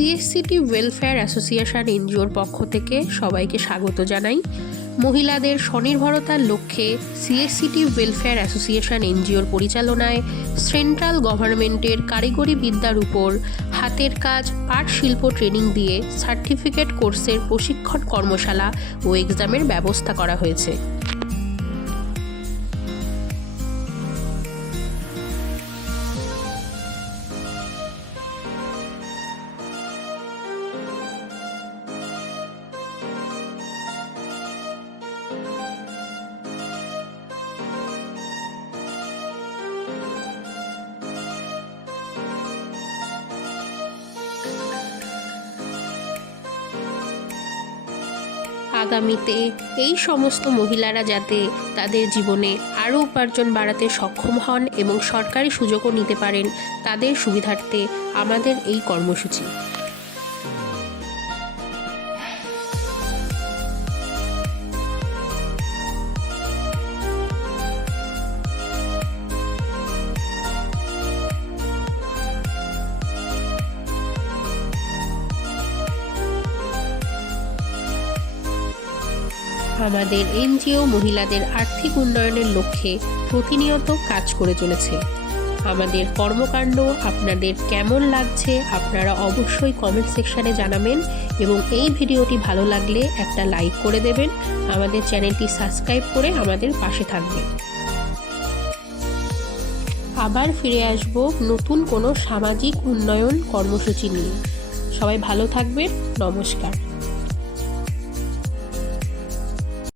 সিএসসিটি welfare association এনজিওর পক্ষ থেকে সবাইকে স্বাগত জানাই। মহিলাদের স্বনির্ভরতার লক্ষ্যে সিএসসিটি ওয়েলফেয়ার অ্যাসোসিয়েশন এনজিওর পরিচালনায় সেন্ট্রাল গভর্নমেন্টের কারিগরি বিদ্যার উপর হাতের কাজ পাট শিল্প ট্রেনিং দিয়ে সার্টিফিকেট কোর্সের প্রশিক্ষণ কর্মশালা ও এক্সামের ব্যবস্থা করা হয়েছে। আগামীতে এই সমস্ত মহিলারা যাতে তাদের জীবনে আরও উপার্জন বাড়াতে সক্ষম হন এবং সরকারি সুযোগও নিতে পারেন, তাদের সুবিধার্থে আমাদের এই কর্মসূচি। আমাদের এনজিও মহিলাদের আর্থিক উন্নয়নের লক্ষ্যে প্রতিনিয়ত কাজ করে চলেছে। আমাদের কর্মকাণ্ড আপনাদের কেমন লাগছে আপনারা অবশ্যই কমেন্ট সেকশানে জানাবেন এবং এই ভিডিওটি ভালো লাগলে একটা লাইক করে দেবেন। আমাদের চ্যানেলটি সাবস্ক্রাইব করে আমাদের পাশে থাকবেন। আবার ফিরে আসব নতুন কোনো সামাজিক উন্নয়ন কর্মসূচি নিয়ে। সবাই ভালো থাকবেন। নমস্কার।